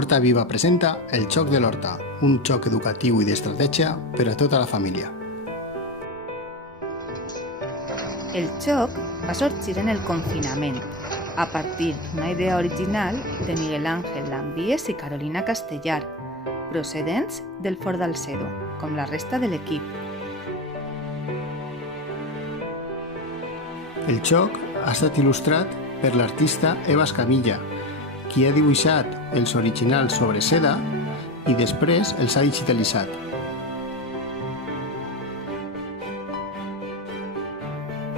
Horta Viva presenta El Xoc de l'Horta, un xoc educatiu i d'estratègia per a tota la família. El xoc va sorgir en el confinament, a partir d'una idea original de Miguel Ángel Lambíes i Carolina Castellar, procedents del Fort d'Alcedo, com la resta de l'equip. El xoc ha estat il·lustrat per l'artista Eva Escamilla, qui ha dibuixat els originals sobre seda i després els ha digitalitzat.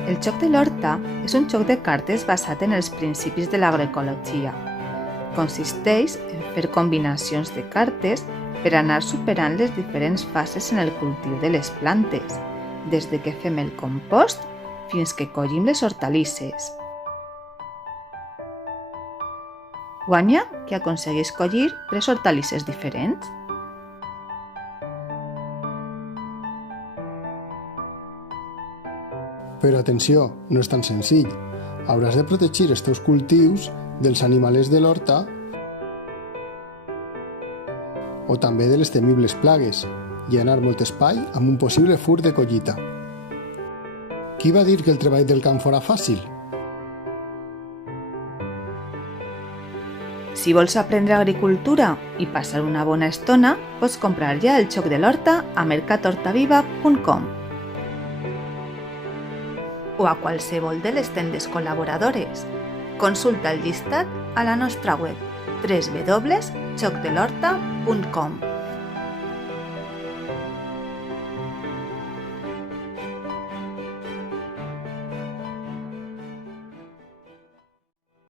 El xoc de l'horta és un joc de cartes basat en els principis de l'agroecologia. Consisteix en fer combinacions de cartes per anar superant les diferents fases en el cultiu de les plantes, des de que fem el compost fins que collim les hortalisses. Guanya qui aconsegueix collir 3 hortalisses diferents. Però atenció, no és tan senzill. Hauràs de protegir els teus cultius dels animalets de l'horta o també de les temibles plagues i anar molt espai amb un possible fur de collita. Qui va dir que el treball del camp fora fàcil? Si vols aprendre agricultura i passar una bona estona, pots comprar ja el xoc de l'horta a mercathortaviva.com o a qualsevol de les tendes col·laboradores. Consulta el llistat a la nostra web www.xocdelhorta.com.